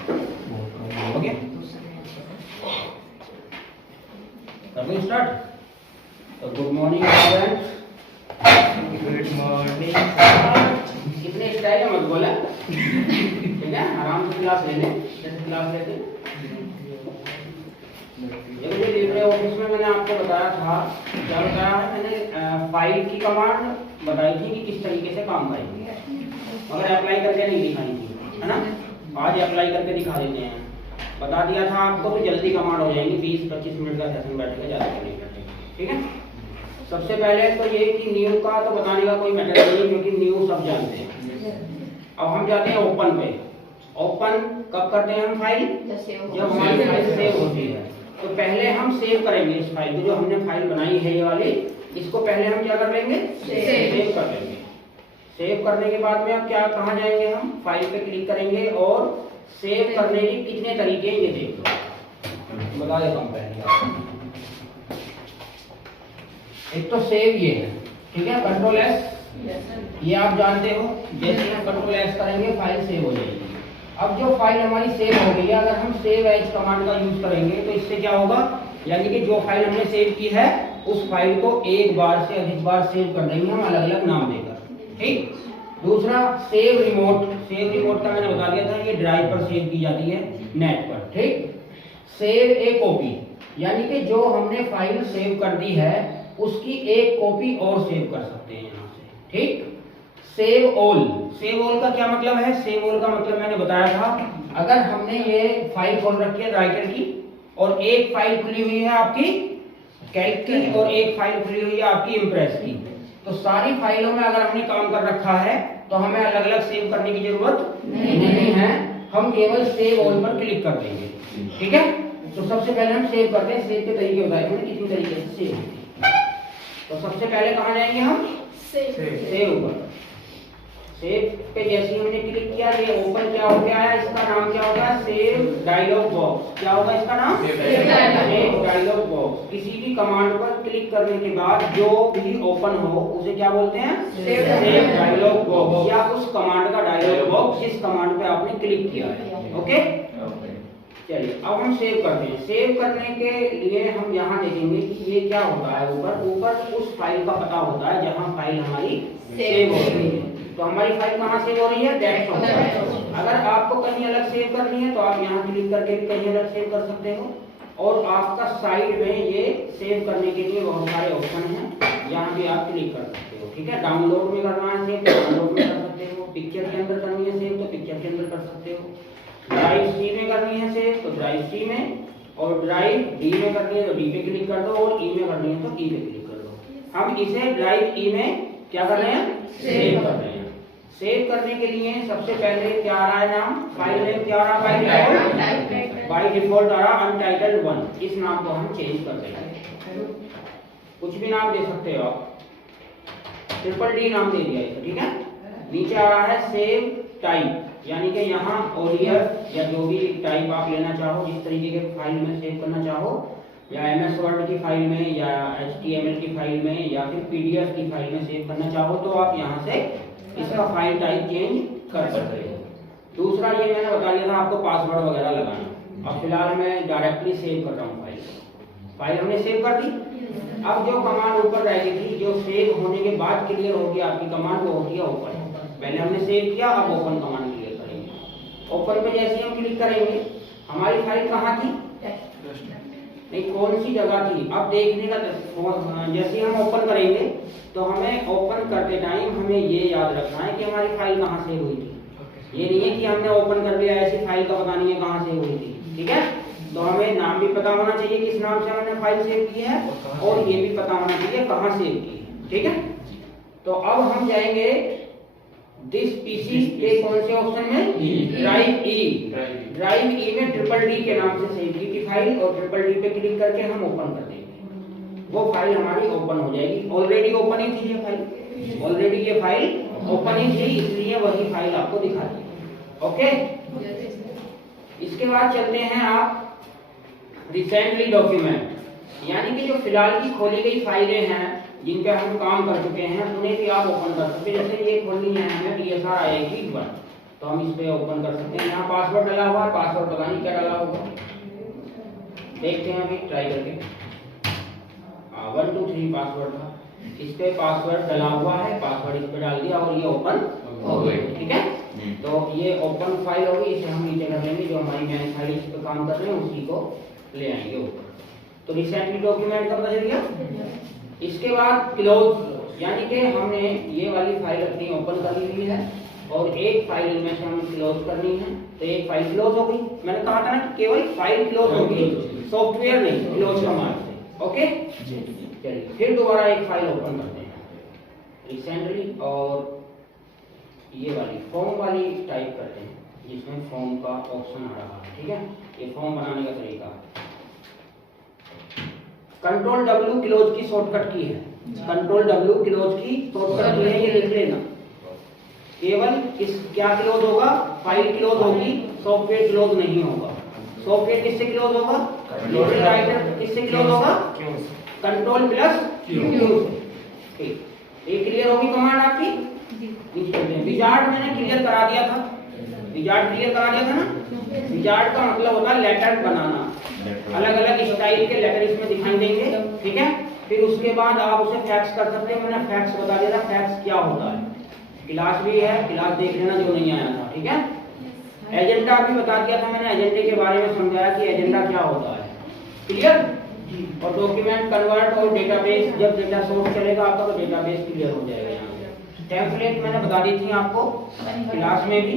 Okay, करते start. तो good morning students. Good morning. कितने स्टाइल मत बोला, ठीक है, आराम से क्लास ले लें जैसे क्लास लेते हैं। लिबरे ऑफिस में मैंने आपको बताया था, क्या बताया है मैंने, फाइल की कमांड बताई थी कि किस तरीके से काम करेंगे, मगर अप्लाई करके नहीं दिखाई थी, है ना। आज अप्लाई करके दिखा देते हैं। बता दिया था आपको तो जल्दी कमांड हो जाएगी, 20-25 मिनट का सेशन बैठेगा, ज़्यादा नहीं बैठेगा, ठीक है। सबसे पहले तो ये कि न्यू का तो बताने का कोई मैटर नहीं, क्योंकि न्यू सब जानते हैं। अब हम जाते हैं ओपन पे। ओपन कब करते हैं हम फाइल, जब हमारी फाइल सेव होती है। तो पहले हम सेव करेंगे इस फाइल को, जो हमने फाइल बनाई है ये वाली, इसको पहले हम क्या कर लेंगे, सेव कर लेंगे। सेव करने के बाद में अब क्या, कहाँ जाएंगे हम, फाइल पे क्लिक करेंगे और सेव करने के कितने तरीके ये देख लो, बता देता हूँ पहले आपको। एक तो सेव ये है, ठीक है, कंट्रोल एस, ये आप जानते हो, जैसे हम कंट्रोल एस करेंगे फाइल सेव हो जाएगी। अब जो फाइल हमारी सेव हो गई है, अगर हम सेव एज कमांड का यूज करेंगे तो इससे क्या होगा, यानी कि जो फाइल हमने सेव की है उस फाइल को एक बार से अधिक बार सेव कर देंगे हम, अलग अलग नाम देकर, ठीक। दूसरा सेव रिमोट। सेव रिमोट का मैंने बता दिया था, ये ड्राइव पर सेव की जाती है, नेट पर, ठीक। सेव ए कॉपी, यानी कि जो हमने फाइल सेव कर दी है उसकी एक कॉपी और सेव कर सकते हैं यहाँ से, ठीक। Save all. सेव ऑल का क्या मतलब है, सेव ऑल का मतलब मैंने बताया था, अगर हमने ये फाइल खोल रखी है राइटर की और एक फाइल खुली हुई है आपकी कैल्क की और एक फाइल खुली हुई है आपकी इम्प्रेस की, तो सारी फाइलों में अगर हमने काम कर रखा है तो हमें अलग अलग सेव करने की जरूरत नहीं है, हम केवल सेव ऑल पर क्लिक कर देंगे, ठीक है। तो सबसे पहले हम सेव करते हैं। सेव के तरीके बताए मैंने कितनी तरीके से सेव होती है। तो सबसे पहले कहाँ जाएंगे हम, सेव पर। सेव पे जैसे ही हमने क्लिक किया, ये ओपन क्या हो गया है, इसका नाम क्या होगा, सेव डायलॉग बॉक्स। क्या होगा इसका नाम, सेव डायलॉग बॉक्स। किसी भी कमांड पर क्लिक करने के बाद जो भी ओपन हो उसे क्या बोलते हैं, सेव डायलॉग बॉक्स, या उस कमांड का डायलॉग बॉक्स जिस कमांड पे आपने क्लिक किया है, ओके। चलिए अब हम सेव करते हैं। सेव करने के लिए हम यहाँ देखेंगे कि ये क्या होता है, ऊपर उस फाइल का पता होता है जहाँ फाइल हमारी सेव हो रही है। तो हमारी फाइल कहाँ सेव हो रही है, डेस्कटॉप पर। अगर आपको कहीं अलग सेव करनी है तो आप यहाँ क्लिक करके भी कहीं अलग सेव कर सकते हो, और आपका साइड में ये सेव करने के लिए बहुत सारे ऑप्शन हैं, यहाँ भी आप क्लिक कर सकते हो, ठीक है। डाउनलोड में करना है सेव तो डाउनलोड में कर सकते हो, पिक्चर के अंदर करनी है सेव तो पिक्चर के अंदर कर सकते हो, ड्राइव सी में करनी है सेव तो ड्राइव सी में, और ड्राइव डी में करनी है तो डी पे क्लिक कर दो, और ई में करनी है तो ई पे क्लिक कर दो। हम इसे ड्राइव ई में क्या कर रहे हैं, सेव कर रहे हैं। सेव करने के लिए सबसे पहले क्या आ रहा है नाम, फाइल नेम क्या आ रहा है, बाय डिफॉल्ट आ रहा अनटाइटल्ड 1। इस नाम को हम चेंज कर देंगे, कुछ भी नाम दे सकते हो आप, DDD नाम दे दिया इसे, ठीक है। नीचे आ रहा है सेव टाइप, यानी कि यहाँ ODF या जो भी टाइप आप लेना चाहो, जिस तरीके के फाइल में सेव करना चाहो, या MS वर्ड की फाइल में, या HTML की फाइल में, या फिर PDF की फाइल में सेव करना चाहो तो आप यहाँ से इसका फाइल टाइप चेंज कर सकते हो। दूसरा ये मैंने बता दिया था आपको पासवर्ड वगैरह लगाना। अब फिलहाल मैं डायरेक्टली सेव कर रहा हूँ फाइल हमने सेव कर दी। अब जो कमांड ऊपर रहेगी, जो सेव होने के बाद क्लियर होगी आपकी कमांड, वो होती है ओपन। पहले हमने सेव किया, अब ओपन कमांड क्लियर करेंगे। ओपन पे जैसे हम क्लिक करेंगे, हमारी फाइल कहाँ थी, नहीं कौन सी जगह थी, अब देखने का। जैसे हम ओपन करेंगे तो हमें ओपन करते टाइम हमें ये याद रखना है कि हमारी फाइल कहाँ सेव हुई थी। ये नहीं है कि हमने ओपन कर लिया ऐसी फाइल का पता नहीं है कहाँ सेव हुई थी, ठीक है। तो हमें नाम भी पता होना चाहिए किस नाम से हमने फाइल सेव की है, और ये भी पता होना चाहिए कहाँ सेव की है, ठीक है। तो अब हम जाएंगे दिस पीसी के कौन से ऑप्शन में, ड्राइव ई। ड्राइव ई में DDD के नाम से सेव की थी फाइल, और DDD पे क्लिक करके हम ओपन कर देंगे, वो फाइल हमारी ओपन हो जाएगी। ऑलरेडी ओपन ही थी ये फाइल, ऑलरेडी ये फाइल ओपन ही थी, इसलिए वही फाइल आपको दिखा दी, ओके। इसके बाद चलते हैं आप रिसेंटली डॉक्यूमेंट, यानी कि जो फिलहाल की खोली गई फाइलें हैं जिन पे हम काम कर चुके हैं उन्हें भी आप ओपन कर सकते हैं। जैसे ये खोलनी है हमें DSR IIT 1, तो हम इस पे ओपन कर सकते हैं। यहाँ पासवर्ड डला हुआ है, पासवर्ड पता नहीं क्या डला होगा, देखते हैं अभी ट्राई करके। 1 2 3 पासवर्ड था, इस पे पासवर्ड डला हुआ है, पासवर्ड इस पे डाल दिया और ये ओपन हो गई। ठीक है, तो ये ओपन फाइल होगी, इसे हम नीचे कर लेंगे, जो हमारी मेन फाइल इस पे काम कर रहे हैं उसी को ले आएंगे ऊपर। तो रिसेंटली डॉक्यूमेंट का पता चल गया। इसके बाद क्लोज, यानी कि हमने ये वाली फाइल अपनी ओपन कर ली है और एक फाइल में से हमें क्लोज करनी है, तो एक फाइल क्लोज हो गई। मैंने कहा था ना कि केवल फाइल क्लोज होगी, सॉफ्टवेयर नहीं, क्लोज कमांड से। ओके, चलिए फिर दोबारा एक फाइल ओपन करते हैं रिसेंटली, और ये वाली फॉर्म वाली टाइप करते हैं, जिसमें फॉर्म का ऑप्शन आ रहा है। ठीक है, ये फॉर्म बनाने का तरीका। कंट्रोल W क्लोज की शॉर्टकट की है, कंट्रोल W क्लोज की शॉर्टकट की है, ये लिख लेना। केवल किस क्या क्लोज होगा, फाइल क्लोज होगी, सॉफ्टवेयर क्लोज नहीं होगा। सॉफ्टवेयर किससे क्लोज होगा, राइटर किससे क्लोज होगा, कंट्रोल प्लस Q। ठीक, ये क्लियर होगी कमांड आपकी। विजार्ड मैंने क्लियर करा दिया था, विजार्ड क्लियर करा दिया था ना। विजार्ड का मतलब होता है लेटर बनाना, अलग अलग स्टाइल के लेटर इसमें दिखाई देंगे। ठीक है, फिर उसके बाद आप उसे फैक्स कर सकते हैं। मैंने फैक्स बता दिया था, फैक्स क्या होता है। क्लास भी है, क्लास देख लेना जो नहीं आया था। ठीक है, एजेंडा भी बता दिया था मैंने, एजेंडे के बारे में समझाया कि एजेंडा क्या होता है। क्लियर, और डॉक्यूमेंट कन्वर्ट और डेटाबेस, जब डेटा सोर्स चलेगा आपका तो डेटाबेस क्लियर हो जाएगा। यहाँ टेम्पलेट मैंने बता दी थी आपको क्लास में भी,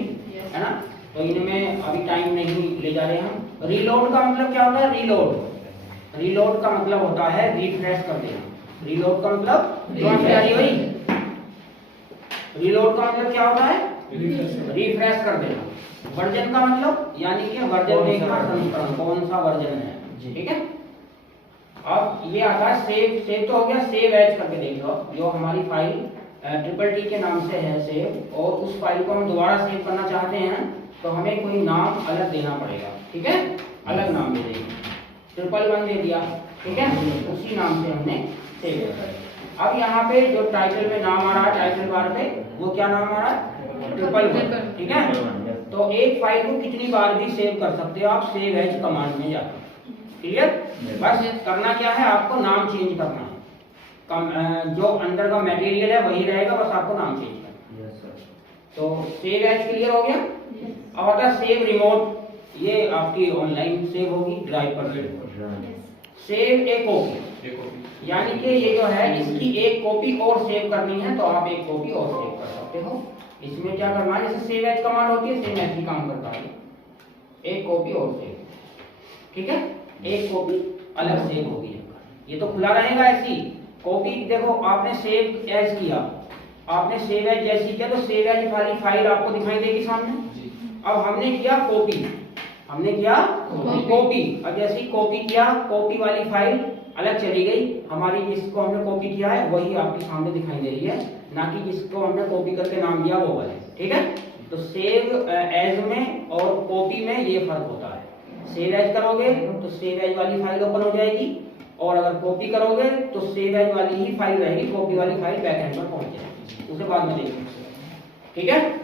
है ना, तो इनमें अभी टाइम नहीं ले जा रहे हम। रीलोड का मतलब क्या होता है, रीलोड, रीलोड का मतलब होता है रिफ्रेश कर देना। रीलोड का मतलब जो तैयारी हुई, रीलोड का मतलब क्या होता है, रिफ्रेश कर देना। वर्जन का मतलब यानी कि वर्जन देखना, संस्करण कौन सा वर्जन है। ठीक है, अब ये आता है सेव। सेव तो हो गया, सेव एज करके देख लो। जो हमारी फाइल ट्रिपल टी के नाम से है सेव, और उस फाइल को हम दोबारा सेव करना चाहते हैं तो हमें कोई नाम अलग देना पड़ेगा। ठीक है, अलग नाम दे देंगे, 111 दे दिया। ठीक है, उसी नाम से हमने सेव किया। अब यहाँ पे जो टाइटल में नाम आ रहा है, टाइटल बार पे, वो क्या नाम आ रहा है, 111। ठीक है, तो एक फाइल को कितनी बार भी सेव कर सकते हो आप, सेव एज कमांड में जाकर। क्लियर, बस करना क्या है, आपको नाम चेंज करना है। जो अंदर का मटेरियल है वही रहेगा, बस आपको नाम चेंज करना है। तो सेव एज क्लियर हो गया। अब आता है सेव रिमोट, ये आपकी ऑनलाइन सेव होगी ड्राइव पर। सेव ए कॉपी, यानी कि ये जो है इसकी एक कॉपी और सेव करनी है, तो आप एक कॉपी और सेव कर सकते हो। इसमें क्या करना है, जैसे सेव एज कमांड होती है, सेम एज भी काम करता है, एक कॉपी और सेव। ठीक है, एक कॉपी अलग सेव होगी, ये तो खुला रहेगा ऐसी कॉपी। देखो आपने सेव एज किया, आपने सेव एज जैसी किया तो सेव एज वाली फाइल आपको दिखाई देगी सामने। अब हमने किया कॉपी, हमने किया कॉपी। अब जैसी कॉपी किया, कॉपी वाली फाइल अलग चली गई हमारी, जिसको हमने कॉपी किया है वही आपके सामने दिखाई दे रही है, ना कि जिसको हमने कॉपी करके नाम दिया वो वाले। ठीक है, तो सेव एज में और कॉपी में ये फर्क होता है। सेव एज करोगे तो सेव एज वाली फाइल ओपन हो जाएगी, और अगर कॉपी करोगे तो सेव एज वाली ही फाइल रहेगी, कॉपी वाली फाइल बैकएंड पर पहुंच जाएगी, उसे बाद में देखेंगे। ठीक है,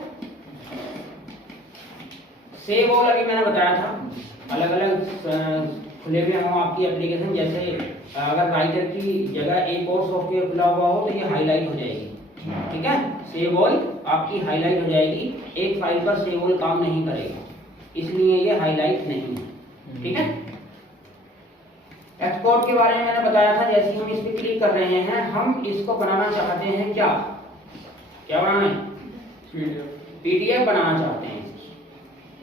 सेव ऑल अभी मैंने बताया था, अलग अलग खुले हुए हों आपकी एप्लीकेशन, जैसे अगर राइटर की जगह एक और सॉफ्टवेयर खुला हुआ हो तो ये हाईलाइट हो जाएगी। ठीक है, सेव ऑल आपकी हाईलाइट हो जाएगी, एक फाइल पर सेव ऑल काम नहीं करेगा, इसलिए ये हाईलाइट नहीं है। ठीक है, एक्सपोर्ट के बारे में मैंने बताया था, जैसे हम इस पे क्लिक कर रहे हैं, हम इसको बनाना चाहते हैं, क्या क्या बनाना है, पीडीएफ बनाना चाहते हैं,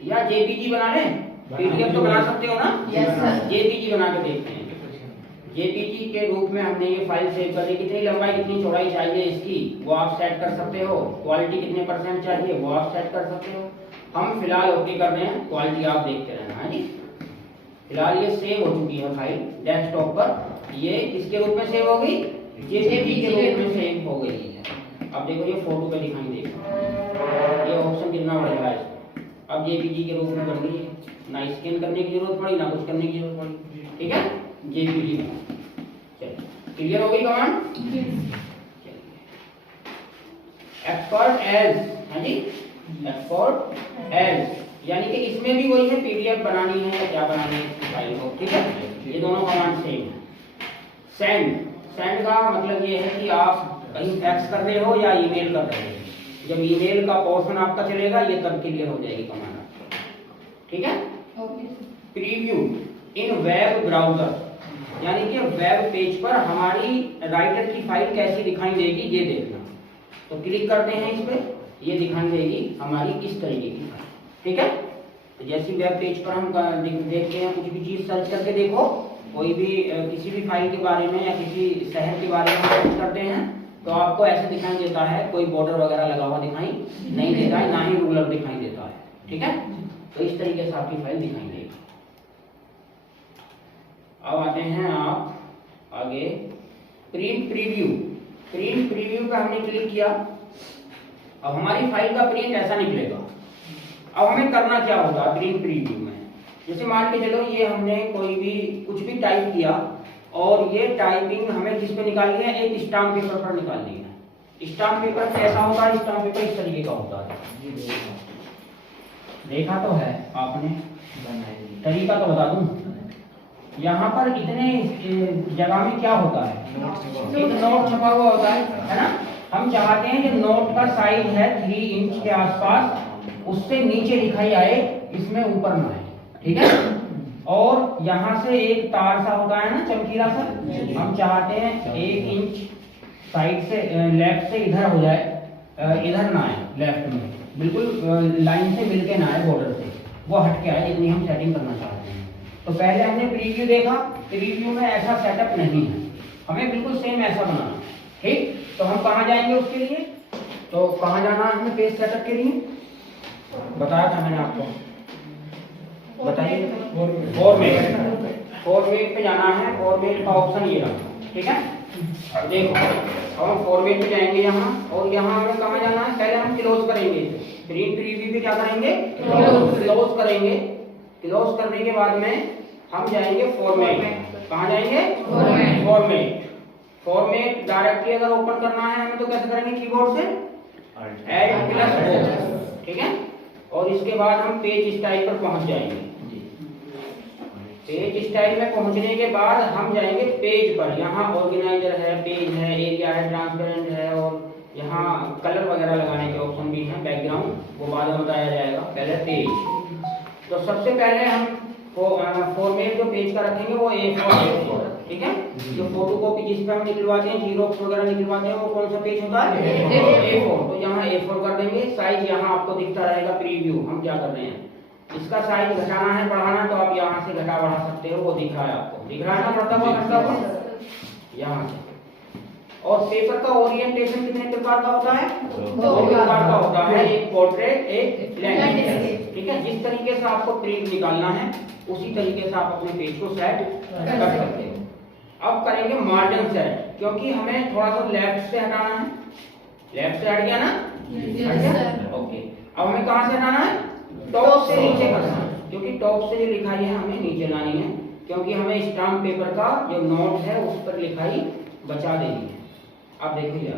या जेपीजी बना लें। पीडीएफ तो बना सकते हो ना, जेपीजी बना के देखते हैं। जेपीजी के रूप में हमने ये फाइल सेव कर ली, कितनी लंबाई कितनी चौड़ाई चाहिए इसकी वो आप सेट कर सकते हो, क्वालिटी कितने % चाहिए वो आप सेट कर सकते हो। हम फिलहाल ओके कर रहे हैं, क्वालिटी आप देखते रहना है जी। फिलहाल ये सेव हो चुकी है फाइल डेस्कटॉप पर, ये किसके रूप में सेव हो गई, जेपीजी के रूप में सेव हो गई है। अब देखो ये फोटो पे दिखाई देगा, ये ऑप्शन कितना बढ़ेगा इसको। अब जेपीजी के रूप में बन गई है, ना स्कैन करने की जरूरत पड़ी ना कुछ करने की जरूरत पड़ी। ठीक है, जेपीजी में चलिए क्लियर हो गई कमांड। चलिए एक्सपर्ट एज है जी, एक्सपोर्ट एज, यानी कि इसमें भी वही है, पीडीएफ बनानी है या क्या बनानी है फाइल को, ठीक है। ये दोनों कमांड सेम है। सेंड, सेंड का मतलब ये है कि आप कहीं फैक्स कर रहे हो या ईमेल कर रहे हो, जब ईमेल का पोर्शन आपका चलेगा ये तब क्लियर हो जाएगी कमांड, ठीक है। प्रीव्यू इन वेब ब्राउजर, यानी कि वेब पेज पर हमारी राइटर की फाइल कैसी दिखाई देगी ये देखना। तो क्लिक करते हैं इस पे, ये दिखाई देगी हमारी इस तरीके की फाइल, ठीक है। तो जैसे वेब पेज पर हम देखते हैं, कुछ भी चीज सर्च करके देखो, कोई भी किसी भी फाइल के बारे में या किसी शहर के बारे में सर्च करते हैं तो आपको ऐसे दिखाई देता है, कोई बॉर्डर वगैरह लगा हुआ दिखाई नहीं देता है, ना ही रूलर दिखाई देता है, ठीक है। तो इस तरीके से आपकी फाइल दिखाई देगी। अब आते हैं आप आगे, प्रिंट प्रीव्यू। प्रिंट प्रीव्यू पे हमने क्लिक किया, अब हमारी फाइल का प्रिंट ऐसा निकलेगा। अब हमें करना क्या होगा प्रिंट प्रीव्यू में, जैसे मान के चलो ये हमने कोई भी कुछ भी टाइप किया और ये टाइपिंग हमें किस पे निकालनी है, एक स्टाम्प पेपर पर निकालनी है। स्टाम्प पेपर कैसा होता है, स्टाम्प पेपर इस तरीके का होता है, देखा तो है आपने, तरीका तो बता दूं। यहाँ पर इतने जगह में क्या होता है, एक नोट छपा हुआ होता है ना। हम चाहते हैं कि नोट का साइज है 3 इंच के आसपास, उससे नीचे लिखाई आए, इसमें ऊपर ना आए, ठीक है। और यहाँ से एक तार सा होता है ना, चमकीला सा, हम चाहते हैं 1 इंच साइड से लेफ्ट से इधर हो जाए, इधर ना आए, लेफ्ट में बिल्कुल लाइन से मिलके ना आए, बॉर्डर से वो हट के आए, इतनी हम सेटिंग करना चाहते हैं। तो पहले हमने प्रीव्यू देखा, प्रीव्यू में ऐसा सेटअप नहीं है, हमें बिल्कुल सेम ऐसा बनाना है, ठीक। तो हम कहाँ जाएंगे उसके लिए, तो कहाँ जाना है हमें पेज सेटअप के लिए, बताया था मैंने आपको, बताइए। फॉर्मेट पे जाना है, फॉर्मेट का ऑप्शन ये रहा, ठीक है। देखो अब हम फॉर्मेट पे जाएंगे यहाँ, और यहाँ हमें कहाँ जाना है, पहले हम क्लोज करेंगे, प्रिंट प्रीव्यू पे क्या करेंगे, क्लोज करेंगे। क्लोज करने के बाद में हम जाएंगे फॉर्मेट, कहाँ जाएंगे, फॉर्मेट। फॉर्मेट डायरेक्टली अगर ओपन करना है हमें तो कैसे करेंगे, कीबोर्ड से Alt+O, ठीक है। और इसके बाद हम पेज स्टाइल पर पहुंच जाएंगे। पेज स्टाइल में पहुंचने के बाद हम जाएंगे पेज पर, यहाँ ऑर्गेनाइजर है, पेज है, एरिया है, ट्रांसपेरेंट है, और यहाँ कलर वगैरह लगाने के ऑप्शन भी हैं, बैकग्राउंड, वो बाद में बताया जाएगा, पहले पेज। तो सबसे पहले हम फॉर्मेट जो पेज का रखेंगे वो A4, ठीक है। जो फोटोकॉपी जिस पे हम निकलवाते हैं, जीरोक्स वगैरह निकलवाते हैं, वो कौन सा पेज होता है, A4। तो यहाँ A4 कर देंगे। साइज यहाँ आपको दिखता रहेगा, प्रीव्यू हम क्या कर रहे हैं, इसका साइज घटाना है बढ़ाना, तो आप यहाँ से घटा बढ़ा सकते हो, वो दिख रहा है आपको, दिख रहा है ना, बढ़ता हुआ घटता हुआ यहाँ से। और पेपर का ओरिएंटेशन कितने प्रकार का होता है, 2 प्रकार का होता है, एक पोर्ट्रेट, एक लैंडस्केप, ठीक है। जिस तरीके से आपको प्रिंट निकालना है उसी तरीके से आप अपने पेज को सेट कर सकते हो। अब करेंगे मार्जिन सेट, क्योंकि हमें थोड़ा सा लेफ्ट से हटाना है, लेफ्ट से हट गया ना, हट गया, ओके। अब हमें कहाँ से हटाना है, टॉप से नीचे करना है, क्योंकि टॉप से जो लिखाई है हमें नीचे लानी है, क्योंकि हमें स्टाम्प पेपर का जो नोट है उस पर लिखाई बचा देनी है। अब देखिए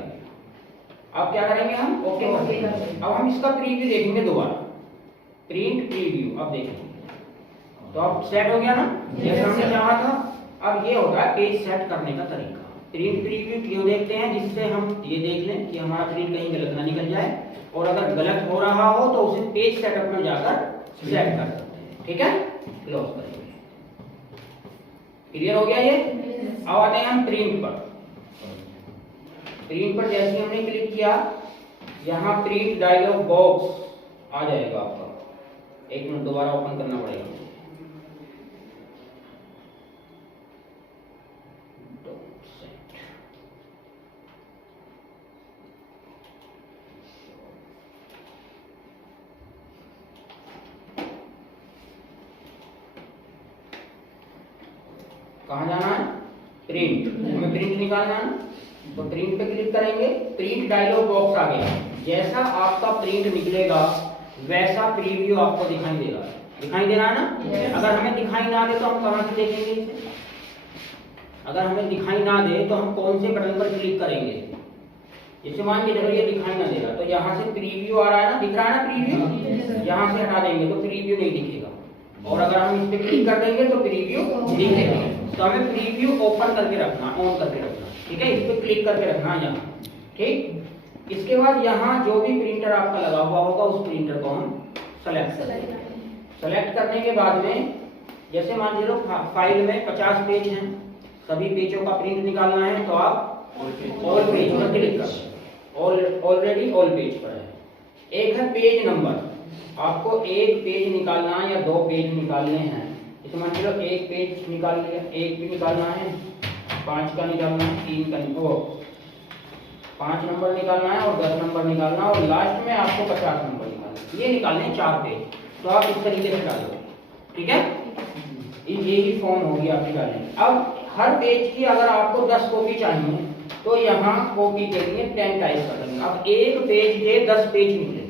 अब क्या करेंगे हम, ओके। अब हम इसका प्रीव्यू देखेंगे दोबारा, प्रिंट प्रीव्यू, अब देखेंगे तो अब सेट हो गया ना, जैसे हमने चाहा था। अब ये होता है पेज सेट करने का तरीका। प्रिंट प्रीव्यू क्यों देखते हैं, जिससे हम ये देख लें कि हमारा प्रिंट कहीं गलत ना निकल जाए, और अगर गलत हो रहा हो तो उसे पेज सेटअप में जाकर सेट कर सकते हैं, ठीक है। क्लोज करेंगे, क्लियर हो गया ये। अब आते हैं हम प्रिंट पर। प्रिंट पर जैसे हमने क्लिक किया, यहाँ प्रिंट डायलॉग बॉक्स आ जाएगा आपका, एक मिनट दोबारा ओपन करना पड़ेगा। कहाँ जाना है, प्रिंट, हमें प्रिंट निकालना है, तो प्रिंट पे क्लिक करेंगे। प्रिंट डायलॉग बॉक्स आ गया, जैसा आपका प्रिंट निकलेगा वैसा प्रीव्यू आपको दिखाई देगा, दिखाई दे रहा है ना। अगर हमें दिखाई ना दे तो हम कहाँ से देखेंगे इसे, अगर हमें दिखाई ना दे तो हम कौन से बटन पर क्लिक करेंगे, जैसे मान के चलो ये दिखाई ना दे रहा, तो यहाँ से प्रीव्यू आ रहा है ना, दिख रहा है ना प्रीव्यू, यहाँ से हटा देंगे तो प्रीव्यू नहीं दिखेगा, और अगर हम इस पे क्लिक कर देंगे तो प्रीव्यू दिखेगा। तो हमें प्रीव्यू ओपन करके रखना, ऑन करके रखना, ठीक है, इस पे क्लिक करके रखना यहाँ, ठीक। इसके बाद यहाँ जो भी प्रिंटर आपका लगा हुआ होगा उस प्रिंटर को हम सेलेक्ट करने के बाद में, जैसे मान लो फाइल में 50 पेज हैं, सभी पेजों का प्रिंट निकालना है, तो आप ऑल पेज पर क्लिक करें, ऑलरेडी ऑल पेज पर है। एक है पेज नंबर, आपको एक पेज निकालना है या 2 पेज निकालने हैं, जैसे मान लो एक पेज निकाल लिया, एक भी निकालना है, 5 का निकालना है, 3 का 5 नंबर निकालना है और 10 नंबर निकालना है, और लास्ट में आपको 50 नंबर निकालना है, ये निकालने हैं 4 पेज। तो आप इस तरीके से डाल दो, ठीक है, ये ही फॉर्म होगी आपकी डालने। अब हर पेज की अगर आपको 10 कॉपी चाहिए तो यहाँ कॉपी के लिए 10 टाइप कर देंगे। अब एक पेज के 10 पेज निकलेंगे,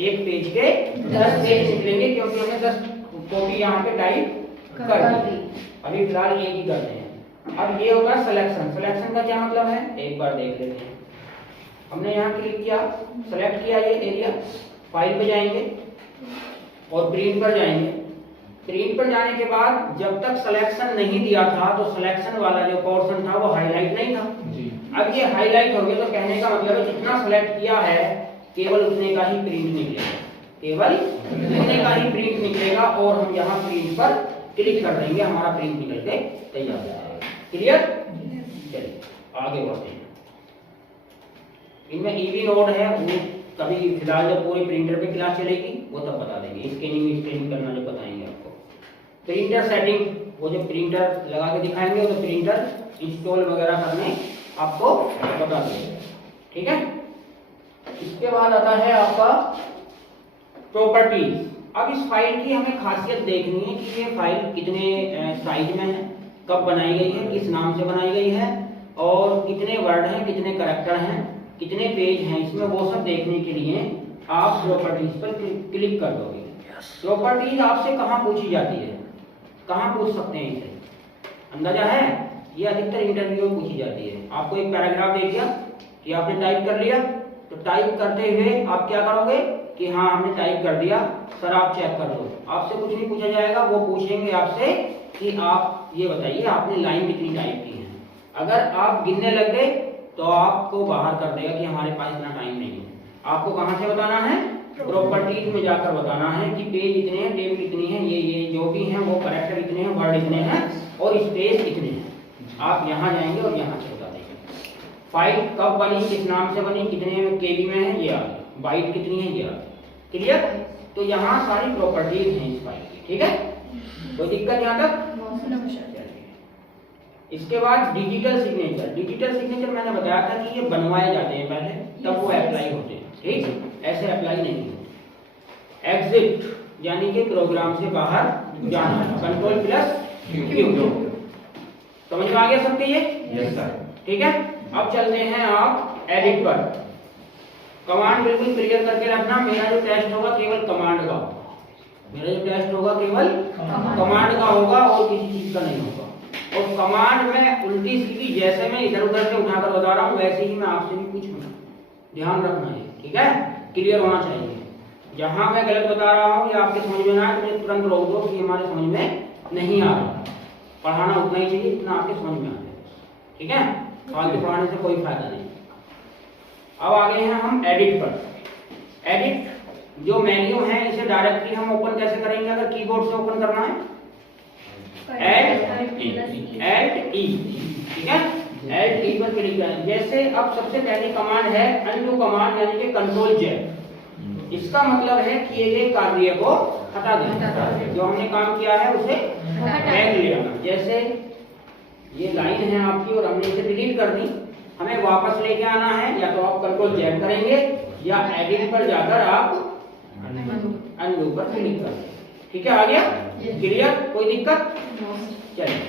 एक पेज के 10 पेज निकलेंगे, क्योंकि हमने 10 कॉपी यहाँ पे टाइप कर दी। अभी फिलहाल एक ही करते हैं। अब ये होगा सिलेक्शन। सिलेक्शन का क्या मतलब है, एक बार देख लेते हैं। हमने यहाँ क्लिक किया, सेलेक्ट किया ये एरिया, फाइल पे जाएंगे और प्रिंट पर जाएंगे। प्रिंट पर जाने के बाद जब तक सिलेक्शन नहीं दिया था तो सिलेक्शन वाला जो पोर्शन था वो हाईलाइट नहीं था जी। अब ये हाईलाइट हो गया, तो कहने का मतलब है जितना सेलेक्ट किया है केवल उतने का ही प्रिंट निकलेगा, केवल उतने का ही प्रिंट निकलेगा, और हम यहाँ प्रिंट पर क्लिक कर देंगे, हमारा प्रिंट निकल के तैयार हो जाएगा। क्लियर? चलिए आगे बढ़ते हैं। इनमें ईवी नोड है, वो कभी फिलहाल जब पूरी प्रिंटर पे क्लास चलेगी वो तब बता देंगे, स्कैनिंग करना जो बताएंगे आपको। प्रिंटर सेटिंग, वो जो प्रिंटर लगा के दिखाएंगे तो प्रिंटर इंस्टॉल वगैरह करने आपको बता देंगे, ठीक है। इसके बाद आता है आपका प्रॉपर्टीज। अब इस फाइल की हमें खासियत देखनी है कि ये फाइल कितने साइज में है, कब बनाई गई है, किस नाम से बनाई गई है, और कितने वर्ड हैं, कितने कैरेक्टर हैं, कितने पेज हैं इसमें, वो सब देखने के लिए आप प्रॉपर्टीज पर क्लिक कर दोगे। प्रॉपर्टीज आपसे कहाँ पूछी जाती है, कहाँ पूछ सकते हैं इसे, अंदाजा है? ये अधिकतर इंटरव्यू में पूछी जाती है। आपको एक पैराग्राफ दे दिया कि आपने टाइप कर लिया, तो टाइप करते हुए आप क्या करोगे कि हाँ हमने टाइप कर दिया सर आप चेक कर लो। आपसे कुछ नहीं पूछा जाएगा, वो पूछेंगे आपसे कि आप ये बताइए आपने लाइन कितनी टाइप की है। अगर आप गिनने लग गए तो आपको बाहर कर देगा कि हमारे पास इतना टाइम नहीं है। आपको कहाँ से बताना है, प्रॉपर्टीज में जाकर बताना है कि पेज इतने हैं, टेबल इतनी है, ये जो भी हैं वो कैरेक्टर इतने हैं, वर्ड इतने हैं और स्पेस इतने हैं। आप यहाँ जाएंगे और यहाँ से बता देंगे। फाइल कब बनी, किस नाम से बनी, कितने केबी में है, ये आ गया, बाइट कितनी है, ये आ गया। क्लियर? तो यहाँ सारी प्रॉपर्टीज हैं इस फाइल की, ठीक है, कोई दिक्कत यहाँ तक? इसके बाद डिजिटल सिग्नेचर। डिजिटल सिग्नेचर मैंने बताया था कि ये बनवाए जाते हैं पहले, तब वो अप्लाई होते हैं, ठीक, ऐसे अप्लाई नहीं होते। एग्जिट यानी कि प्रोग्राम से बाहर जाना, कंट्रोल प्लस क्यू। समझ में आ गया सबके ये? Yes sir. ठीक है, अब चलते हैं आप एडिट पर। कमांड बिल्कुल क्लियर करके रखना। मेरा जो टेस्ट होगा केवल कमांड का, मेरा जो टेस्ट होगा केवल कमांड का होगा और किसी चीज का नहीं होगा। और कमांड में उल्टी सीधी जैसे मैं इधर उधर से उठाकर बता रहा हूँ वैसे ही मैं आपसे भी पूछूंगा, ध्यान रखना है, ठीक है, क्लियर होना चाहिए। जहां मैं गलत बता रहा हूँ या आपके समझ में ना आए तो मुझे तुरंत रोक दो कि हमारे समझ में नहीं आ रहा। पढ़ाना उतना ही चाहिए जितना आपके समझ में आ जाए, ठीक है, फालतू पढ़ाने से कोई फायदा नहीं। अब आ गए हैं हम एडिट पर। एडिट जो मेन्यू है इसे डायरेक्टली हम ओपन कैसे करेंगे अगर कीबोर्ड से ओपन करना है? Alt E, ठीक है, Alt E पर क्लिक करें। जैसे अब सबसे पहली कमांड है अनडू कमांड यानी कि कंट्रोल Z। इसका मतलब है किए गए कार्य को हटा देना, जो हमने काम किया है उसे बैक ले आना। जैसे ये लाइन है आपकी और हमने इसे डिलीट कर दी, हमें वापस लेके आना है, या तो आप कंट्रोल Z करेंगे या एडिट पर जाकर आप अनडू पर क्लिक करेंगे। ठीक है, आ गया? क्लियर? कोई दिक्कत? चलिए,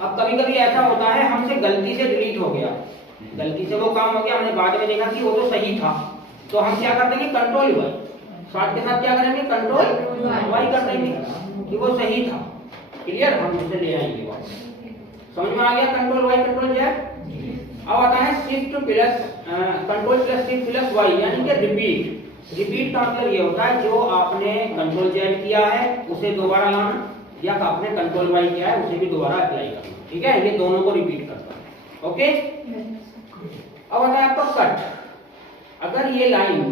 अब कभी कभी ऐसा होता है हमसे गलती से डिलीट हो गया, गलती से वो काम हो गया, हमने बाद में देखा कि वो तो सही था, तो हम क्या कर देंगे कंट्रोल वाई, साथ के साथ क्या करेंगे कंट्रोल वाई कर देंगे कि वो सही था। क्लियर? हम उसे ले आएंगे वापस। समझ में आ गया? Control Y control Z. अब आता है shift plus control plus shift plus Y, यानी कि रिपीट। रिपीट का मतलब ये होता है जो आपने कंट्रोल जेड किया है उसे दोबारा लाना, या आपने कंट्रोल वाई किया है उसे भी दोबारा अप्लाई करना, ठीक है, ये दोनों को रिपीट करता है। ओके, अब आता है आपका कट। अगर ये लाइन,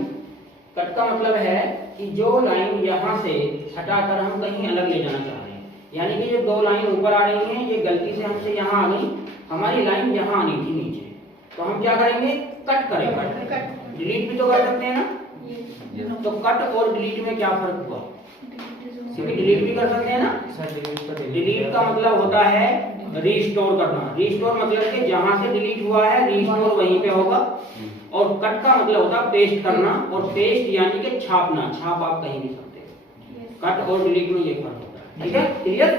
कट का मतलब है कि जो लाइन यहाँ से हटाकर हम कहीं अलग ले जाना चाह रहे हैं, यानी कि जो दो लाइन ऊपर आ रही हैं ये गलती से हमसे यहाँ आ गई, हमारी लाइन यहाँ आनी थी नीचे, तो हम क्या करेंगे, कट करेंगे। डिलीट भी तो कर सकते हैं ना, तो कट और डिलीट में क्या फर्क हुआ, क्योंकि डिलीट भी कर सकते हैं ना। डिलीट का मतलब होता है रीस्टोर करना। रीस्टोर मतलब कि जहां से डिलीट हुआ है रीस्टोर वहीं पे होगा, और कट का मतलब होता है पेस्ट करना, और पेस्ट यानी कि छापना, छाप आप कहीं भी सकते हो। कट और डिलीट में ये फर्क होता है, ठीक है, क्लियर।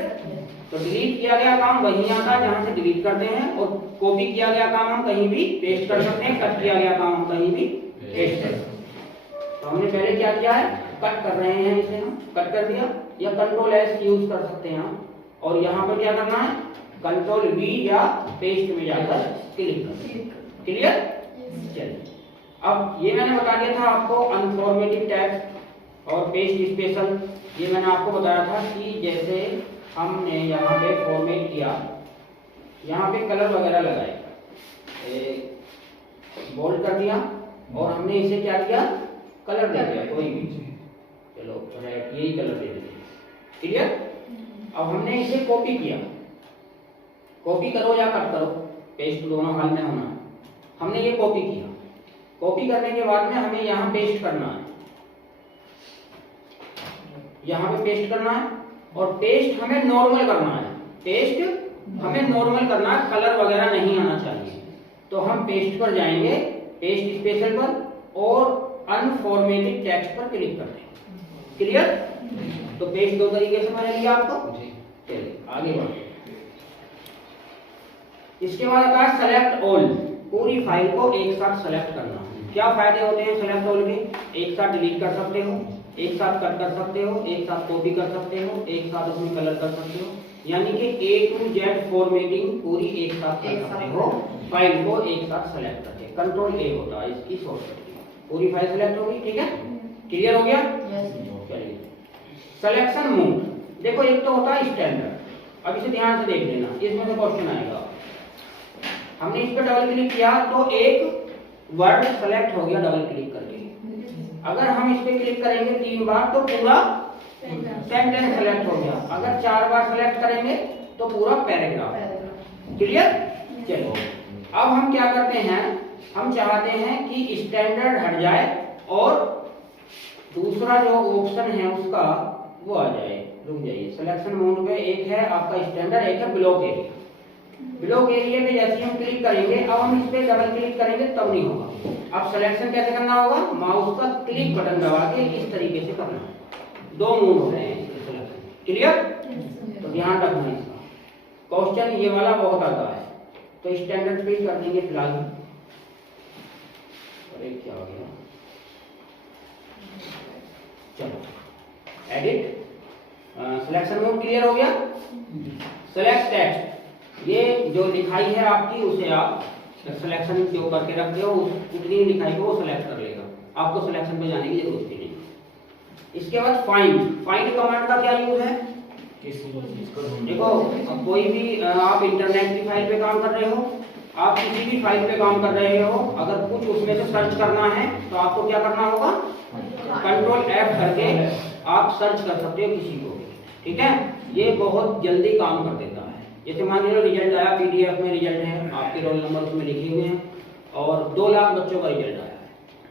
तो डिलीट किया गया काम वहीं आता है जहां से डिलीट करते हैं, और कॉपी किया गया काम हम कहीं भी पेस्ट कर सकते हैं, कट किया गया काम हम कहीं भी पेस्ट कर सकते हैं। तो हमने पहले क्या किया है, कट कर रहे हैं, इसे हम कट कर दिया, या कंट्रोल एस यूज कर सकते हैं हम, और यहाँ पर क्या करना है, कंट्रोल वी या पेस्ट में जाकर क्लिक करना, क्लियर। चलिए, अब ये मैंने बता दिया था आपको अनफॉर्मेटिव टैग और पेस्ट स्पेशल। ये मैंने आपको बताया था कि जैसे हमने यहाँ पे फॉर्मेट किया, यहाँ पे कलर वगैरह लगाए, बोल्ड कर दिया, और हमने इसे क्या किया, कलर दे दिया कोई भी, चलो रेड, यही कलर दे दिया, क्लियर। अब हमने इसे कॉपी किया, कॉपी करो या कट करो, पेस्ट दोनों हाल में होना है। हमने ये कॉपी किया, कॉपी करने के बाद में हमें यहाँ पेस्ट करना है, यहाँ पे पेस्ट करना है, और पेस्ट हमें नॉर्मल करना है, पेस्ट हमें नॉर्मल करना है, कलर वगैरह नहीं आना चाहिए। तो हम पेस्ट पर जाएंगे, पेस्ट स्पेशल पर, और अनफॉर्मेटेड टेक्स्ट पर क्लिक करते हैं, क्लियर। तो पेस्ट दो तरीके से मैंने लिया आपको, चलिए आगे बढ़ते हैं। इसके बाद आता है सेलेक्ट ऑल, पूरी फाइल को एक साथ सेलेक्ट करना। क्या फायदे होते हैं सेलेक्ट ऑल के, एक साथ डिलीट कर सकते हो, एक साथ कट कर सकते हो, एक साथ कॉपी कर सकते हो, एक साथ उसमें कलर कर सकते हो, यानी कि A to Z फॉर्मेटिंग पूरी एक साथ कर सकते हो, फाइल को एक साथ सेलेक्ट करके। कंट्रोल A होता है इसकी शॉर्टकट, पूरी फाइल सेलेक्ट होगी, ठीक है, क्लियर हो गया। चलिए, सिलेक्शन मोड, देखो एक तो होता है स्टैंडर्ड, अब इसे ध्यान से देख लेना, इसमें से क्वेश्चन आएगा। हमने इस पर डबल क्लिक किया तो एक वर्ड सेलेक्ट हो गया डबल क्लिक करके, अगर हम इस पे क्लिक करेंगे 3 बार तो पूरा सेंटेंस सेलेक्ट हो गया, अगर 4 बार सेलेक्ट करेंगे तो पूरा पैराग्राफ, क्लियर। चलो, अब हम क्या करते हैं, हम चाहते हैं कि स्टैंडर्ड हट जाए और दूसरा जो ऑप्शन है उसका वो आ जाए। रुक जाइए, सिलेक्शन मोड पे एक है आपका स्टैंडर्ड, एक है ब्लॉक एरिया। ब्लॉक एरिया पे जैसे हम क्लिक करेंगे, अब हम इस पे डबल क्लिक करेंगे तब नहीं होगा। अब सिलेक्शन कैसे करना होगा, माउस का क्लिक बटन दबा के इस तरीके से करना है। 2 मोड होते हैं इसके सिलेक्शन, क्लियर। तो ध्यान रखना इसका, क्वेश्चन ये वाला बहुत आता है, तो स्टैंडर्ड पे कर देंगे फिलहाल। अरे क्या हो गया, चलो एडिट, सिलेक्शन मोड क्लियर हो गया। सेलेक्ट टेक्स्ट, ये जो लिखाई है आपकी उसे आप सिलेक्शन जो करके रखते हो उतनी लिखाई को वो सिलेक्ट कर लेगा, आपको सिलेक्शन पे जाने की जरूरत ही नहीं। इसके बाद फाइंड, फाइंड कमांड का क्या यूज है, देखो कोई भी आप इंटरनेट की फाइल पे काम कर रहे हो, आप किसी भी फाइल पे काम कर रहे हो, अगर कुछ उसमें से सर्च करना है तो आपको क्या करना होगा, कंट्रोल F करके आप सर्च कर सकते हो किसी को, ठीक है। ये बहुत जल्दी काम कर देता है। जैसे मान लीजिए रिजल्ट आया, PDF में रिजल्ट है, आपके रोल नंबर उसमें लिखे हुए हैं, और 2 लाख बच्चों का रिजल्ट आया है,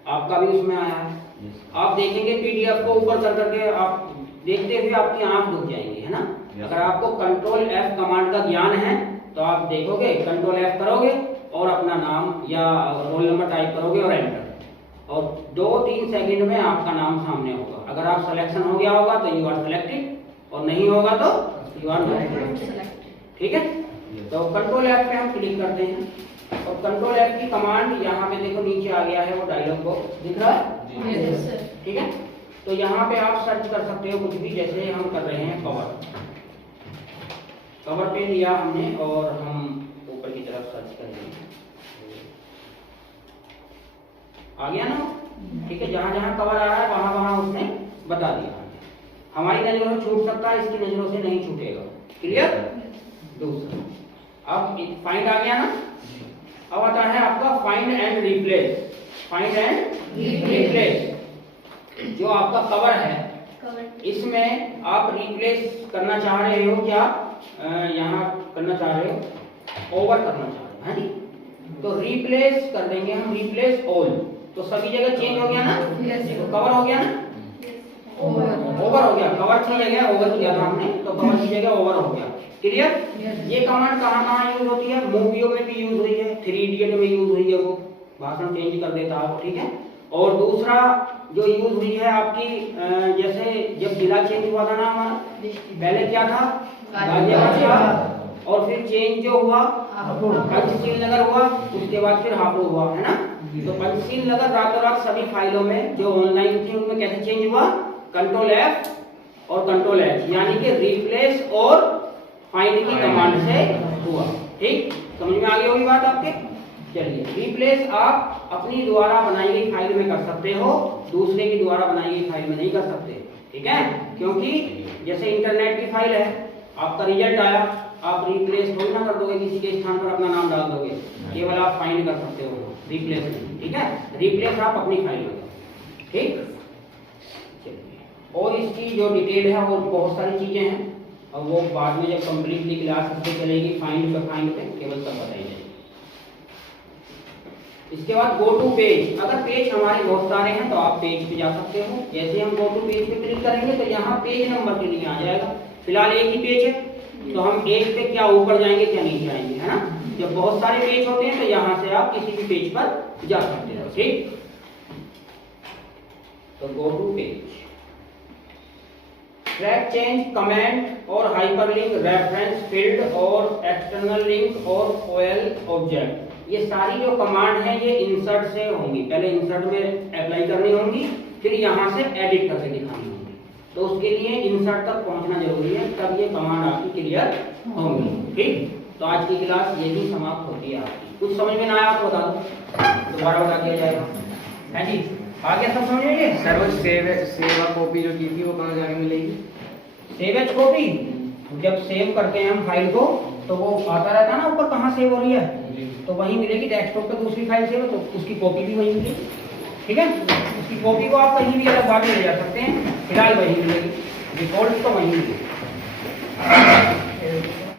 आपका भी उसमें आया है। आप देखेंगे PDF को ऊपर कर करके आप देखते हुए आपकी आंख दुख जाएंगी, है ना। अगर आपको कंट्रोल F कमांड का ज्ञान है तो आप देखोगे, कंट्रोल F करोगे और अपना नाम या रोल नंबर टाइप करोगे और एंटर, और 2-3 सेकंड में आपका नाम सामने होगा। अगर आप सिलेक्शन हो गया होगा तो यू आर सिलेक्टेड, और नहीं होगा तो यू आर नॉट सिलेक्टेड, ठीक है। तो कंट्रोल F पे हम क्लिक करते हैं, और कंट्रोल F की कमांड यहाँ पे देखो नीचे आ गया है, वो डायलॉग बॉक्स दिख रहा है, ठीक है। तो यहाँ पे आप सर्च कर सकते हो कुछ भी, जैसे हम कर रहे हैं कवर, कवर पे लिया हमने और हम ऊपर की तरफ सर्च करेंगे। आ गया ना? ठीक है, जहां जहां कवर आ रहा है वहां वहां उसने बता दिया। हमारी नजरों से छूट सकता है, इसकी नजरों से नहीं छूटेगा। क्लियर? दूसरा अब फाइंड आ गया ना? अब आता है आपका find and replace. Find and replace. जो आपका कवर है इसमें आप रिप्लेस करना चाह रहे हो क्या? यहाँ करना चाह रहे हो, ओवर करना चाह रहे हो, है नी? तो रिप्लेस कर देंगे हम, रिप्लेस ऑल। तो सभी जगह चेंज हो गया ना? तो कवर हो गया ना? ओवर हो गया। कवर की जगह ओवर किया था हमने, तो कवर की जगह ओवर हो गया। क्लियर? ये कमांड कहाँ कहाँ यूज होती है? मूवियों में भी यूज हुई है, 3 इडियट में यूज हुई है, वो भाषण चेंज कर देता है वो, ठीक है। और दूसरा जो यूज हुई है आपकी, जैसे जब जिला चेंज हुआ था ना हमारा, पहले क्या था? गाजियाबाद था, और फिर चेंज जो हुआ पंचशील नगर हुआ, उसके बाद फिर हापुड़ हुआ, है ना? तो पंचशील नगर रातों रात सभी फाइलों में जो ऑनलाइन थी उनमें कैसे चेंज हुआ? कंट्रोल F और कंट्रोल H, यानी कि रिप्लेस और फाइंड की कमांड से हुआ। ठीक, समझ में आ गई होगी बात आपके? चलिए, रिप्लेस आप अपनी द्वारा बनाई गई फाइल में कर सकते हो, दूसरे की द्वारा बनाई गई फाइल में नहीं कर सकते। ठीक है, क्योंकि जैसे इंटरनेट की फाइल है, आपका रिजल्ट आया, आप रिप्लेस थोड़ी ना कर दोगे, किसी के स्थान पर अपना नाम डाल दोगे, केवल आप फाइंड कर सकते हो रिप्लेस में। ठीक है, रिप्लेस आप अपनी फाइल में। ठीक, चलिए, और इसकी जो डिटेल है वो बहुत सारी चीजें हैं, और वो बाद में जब कंप्लीटली क्लास इससे चलेगी फाइंड पे केवल तब बताई जाएगी। इसके बाद गो टू पेज। अगर पेज हमारे बहुत सारे हैं तो आप पेज पे जा सकते हो। जैसे हम गो टू पेज पे क्लिक करेंगे तो यहाँ पेज नंबर के लिए आ जाएगा। फिलहाल एक ही पेज है, तो हम एक पे क्या ऊपर जाएंगे क्या नीचे आएंगे, है ना? जब बहुत सारे पेज होते हैं तो यहाँ से आप किसी भी पेज पर जा सकते हो। ठीक, तो go to page. Track change, comment और हाइपरलिंक, रेफरेंस, फील्ड और एक्सटर्नल लिंक और OL ऑब्जेक्ट, ये सारी जो कमांड है ये इंसर्ट से होंगी। पहले इंसर्ट में अप्लाई करनी होंगी, फिर यहाँ से एडिट करके दिखानी होंगी। तो उसके लिए इंसर्ट तक पहुंचना जरूरी है, तब ये कमांड आपकी क्लियर होंगी। ठीक, तो आज की क्लास यही समाप्त होती है आपकी। कुछ समझ में ना आया आपको बता दो, दोबारा बता दिया जाएगा। है जी, आगे सब समझ लीजिए। सर वो सेवा कॉपी जो की थी वो कहाँ जाके मिलेगी? सेव एज कॉपी, जब सेव करते हैं हम फाइल को तो वो आता रहता है ना ऊपर कहाँ सेव हो रही है, तो वहीं मिलेगी। डेस्कटॉप पे दूसरी फाइल सेव है तो उसकी कॉपी भी वहीं मिलेगी। ठीक है, उसकी कॉपी को आप कहीं भी अलग बाहर ले जा सकते हैं, फिलहाल वहीं मिलेगी, डिफॉल्ट तो वहीं मिलेगी।